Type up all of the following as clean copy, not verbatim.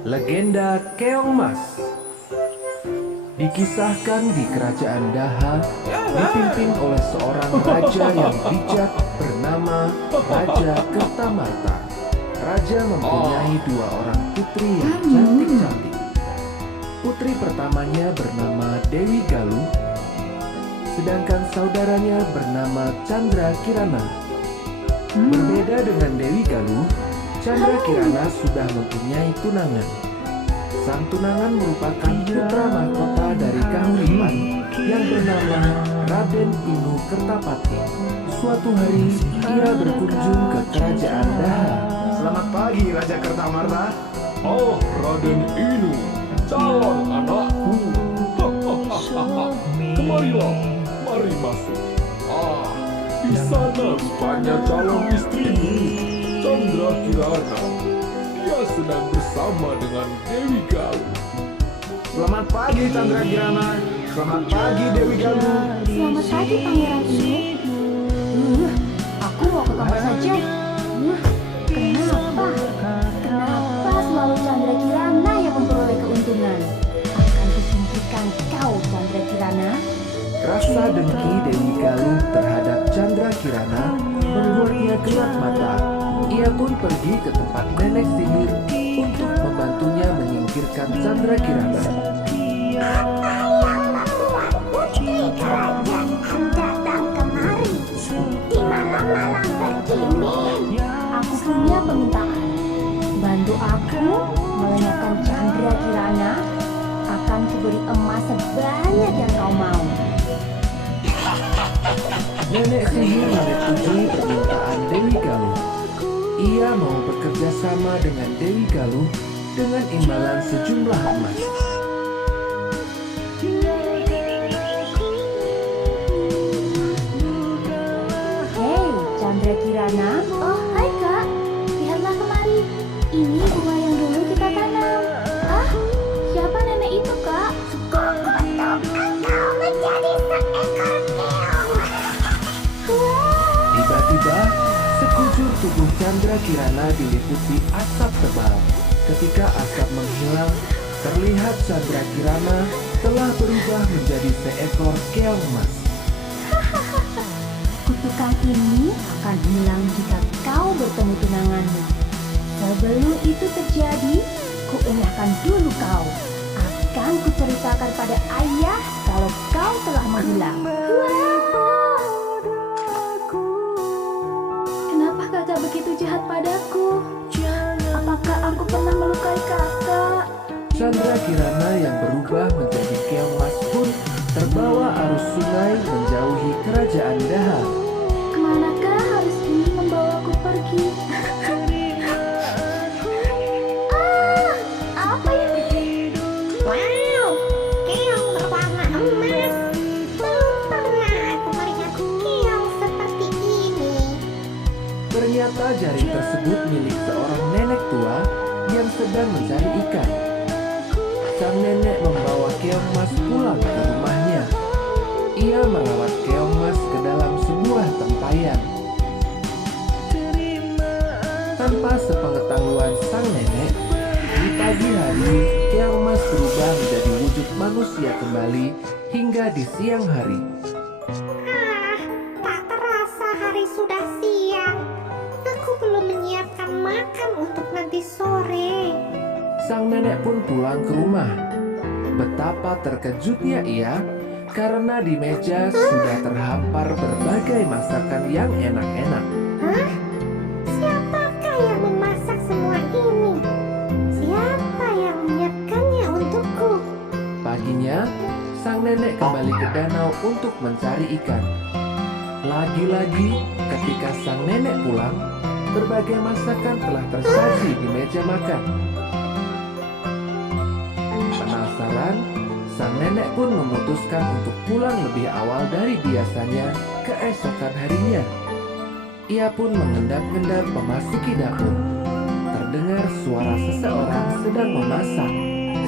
Legenda Keongmas dikisahkan di kerajaan Daha dipimpin oleh seorang raja yang bijak bernama Raja Kertamarta. Raja mempunyai dua orang putri yang cantik-cantik. Putri pertamanya bernama Dewi Galuh, sedangkan saudaranya bernama Chandra Kirana. Berbeda dengan Dewi Galuh, Chandra Kirana sudah mempunyai tunangan. Sang tunangan merupakan putra mahkota dari Kahuripan yang bernama Raden Inu Kertapati. Suatu hari ia berkunjung ke kerajaan Daha. Selamat pagi Raja Kertamarta. Oh, Raden Inu, calon anakku. Kemarilah, mari masuk. Di sana rupanya calon istrimu, Chandra Kirana. Dia sedang bersama dengan Dewi Galuh. Selamat pagi Chandra Kirana. Selamat pagi Dewi Galuh. Selamat pagi Pangeran ini. Aku mau ke kamar saja. Kenapa? Kenapa selalu Chandra Kirana yang memperoleh keuntungan? Akan kusingkirkan kau, Chandra Kirana. Rasa dengki Dewi Galuh terhadap Chandra Kirana membuatnya gelap mata. Ia pun pergi ke tempat nenek sihir untuk membantunya menyingkirkan Chandra Kirana. Apa yang membuat putri kerajaan datang kemari di malam-malam begini? Aku punya permintaan. Bantu aku melenyapkan Chandra Kirana. Akan kuberi emas sebanyak yang kau mau. Nenek sihir menyetujui permintaan Dewi Galuh. Ia mau bekerja sama dengan Dewi Galuh dengan imbalan sejumlah emas. Hei, Chandra Kirana. Oh, hai Kak. Lihatlah kemari. Ini bunga yang dulu kita tanam. Ah, siapa nenek itu, Kak? Kok betul engkau menjadi seekor keong? Tiba-tiba, sekujur tubuh Chandra Kirana diliputi asap tebal. Ketika asap menghilang, terlihat Chandra Kirana telah berubah menjadi seekor keong emas. Kutukan ini akan hilang jika kau bertemu tunanganmu. Sebelum itu terjadi, kuenyahkan dulu kau. Akan kuceritakan pada ayah kalau kau telah menghilang. Kenapa kakak begitu jahat padaku? Apakah aku pernah melukai kakak? Chandra Kirana yang berubah menjadi keong emas pun terbawa arus sungai menjauhi kerajaan Daha. Kemanakah harus ini membawaku pergi? Apa yang... Wow, keong berwarna emas. Belum pernah aku melihat keong seperti ini. Ternyata jaring tersebut milik seorang nenek tua yang sedang mencari ikan. Sang nenek membawa keong emas pulang ke rumahnya. Ia merawat keong emas ke dalam sebuah tempayan. Tanpa sepengetahuan sang nenek, di pagi hari keong emas berubah menjadi wujud manusia kembali hingga di siang hari. Tak terasa hari sudah siang. Aku belum menyiapkan makan untuk nanti sore. Sang nenek pun pulang ke rumah. Betapa terkejutnya ia karena di meja sudah terhampar berbagai masakan yang enak-enak. Hah? Siapakah yang memasak semua ini? Siapa yang menyiapkannya untukku? Paginya, sang nenek kembali ke danau untuk mencari ikan. Lagi-lagi, ketika sang nenek pulang, berbagai masakan telah tersaji di meja makan. Penasaran, sang nenek pun memutuskan untuk pulang lebih awal dari biasanya keesokan harinya. Ia pun mengendap-endap memasuki dapur. Terdengar suara seseorang sedang memasak.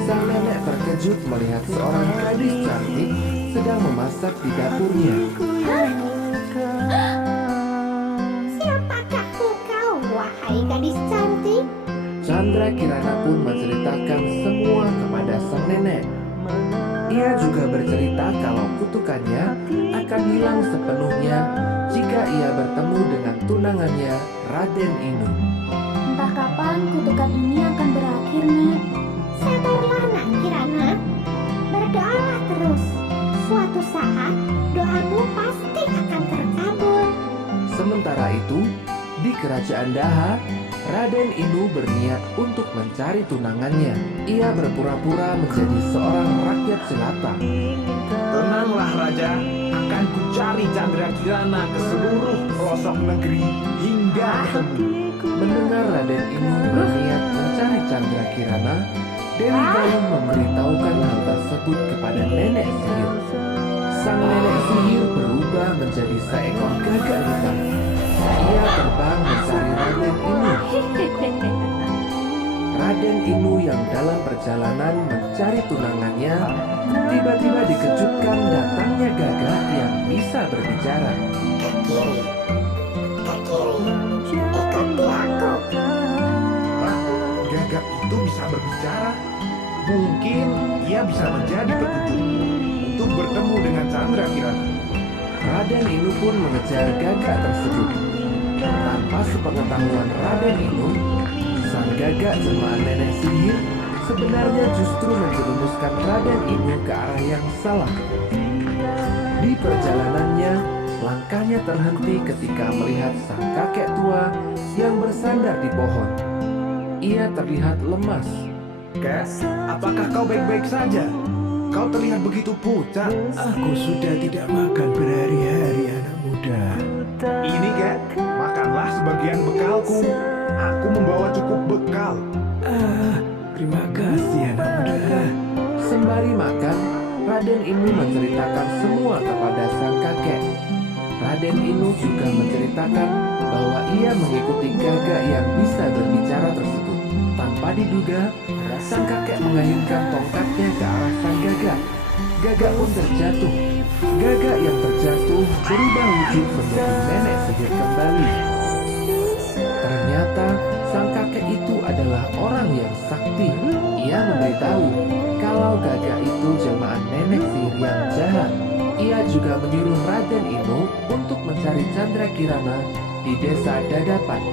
Sang nenek terkejut melihat seorang gadis cantik sedang memasak di dapurnya. Siapakah engkau, wahai gadis cantik? Chandra Kirana pun menceritakan semua kepada sang nenek. Ia juga bercerita kalau kutukannya akan hilang sepenuhnya jika ia bertemu dengan tunangannya Raden Inu. Entah kapan kutukan ini akan berakhir, Nak. Sabarlah Nak Kirana, berdoalah terus. Suatu saat doamu pasti akan terkabul. Sementara itu, di kerajaan Daha, Raden Inu berniat untuk mencari tunangannya. Ia berpura-pura menjadi seorang rakyat jelata. Tenanglah Raja, akan kucari Chandra Kirana ke seluruh pelosok negeri hingga ketemu. Mendengar Raden Inu berniat mencari Chandra Kirana, Dewi Gayung memberitahukan hal tersebut kepada nenek sihir. Sang nenek sihir berubah menjadi seekor gagak hitam. Ia terbang mencari Raden Inu. Raden Inu yang dalam perjalanan mencari tunangannya tiba-tiba dikejutkan datangnya gagak yang bisa berbicara. Hah? Gagak itu bisa berbicara? Mungkin ia bisa menjadi petunjuk untuk bertemu dengan Chandra Kirana. Raden Inu pun mengejar gagak tersebut. Tanpa sepengetahuan Raden Inu, sang gagak jelmaan nenek sihir sebenarnya justru menjerumuskan Raden Inu ke arah yang salah. Di perjalanannya, langkahnya terhenti ketika melihat sang kakek tua yang bersandar di pohon. Ia terlihat lemas. Kek, apakah kau baik-baik saja? Kau terlihat begitu pucat. Aku sudah tidak makan berhari-hari, anak muda. Ini Kek, makanlah sebagian bekalku. Aku membawa cukup bekal. Terima kasih, anak muda. Sembari makan, Raden Inu menceritakan semua kepada sang kakek. Raden Inu juga menceritakan bahwa ia mengikuti gagak yang bisa berbicara tersebut. Tanpa diduga, sang kakek mengayunkan tongkatnya ke arah sang gagak. Gagak pun terjatuh. Gagak yang terjatuh berubah wujud menjadi nenek sihir kembali. Ternyata sang kakek itu adalah orang yang sakti. Ia memberitahu kalau gagak itu jelmaan nenek sihir yang jahat. Ia juga menyuruh Raden Inu untuk mencari Chandra Kirana di desa Dadapan.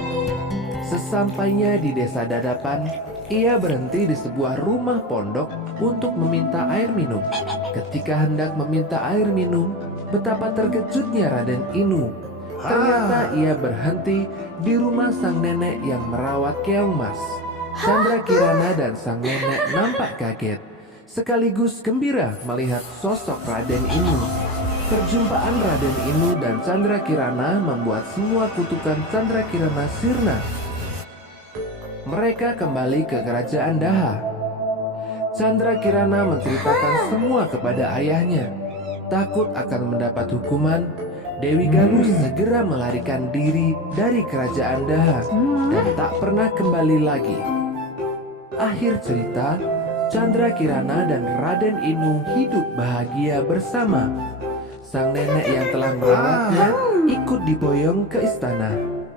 Sesampainya di desa Dadapan, ia berhenti di sebuah rumah pondok untuk meminta air minum. Ketika hendak meminta air minum, betapa terkejutnya Raden Inu. Ternyata ia berhenti di rumah sang nenek yang merawat keong mas. Chandra Kirana dan sang nenek nampak kaget, sekaligus gembira melihat sosok Raden Inu. Perjumpaan Raden Inu dan Chandra Kirana membuat semua kutukan Chandra Kirana sirna. Mereka kembali ke kerajaan Daha. Chandra Kirana menceritakan semua kepada ayahnya. Takut akan mendapat hukuman, Dewi Galuh segera melarikan diri dari kerajaan Daha dan tak pernah kembali lagi. Akhir cerita, Chandra Kirana dan Raden Inu hidup bahagia bersama. Sang nenek yang telah merawatnya ikut diboyong ke istana.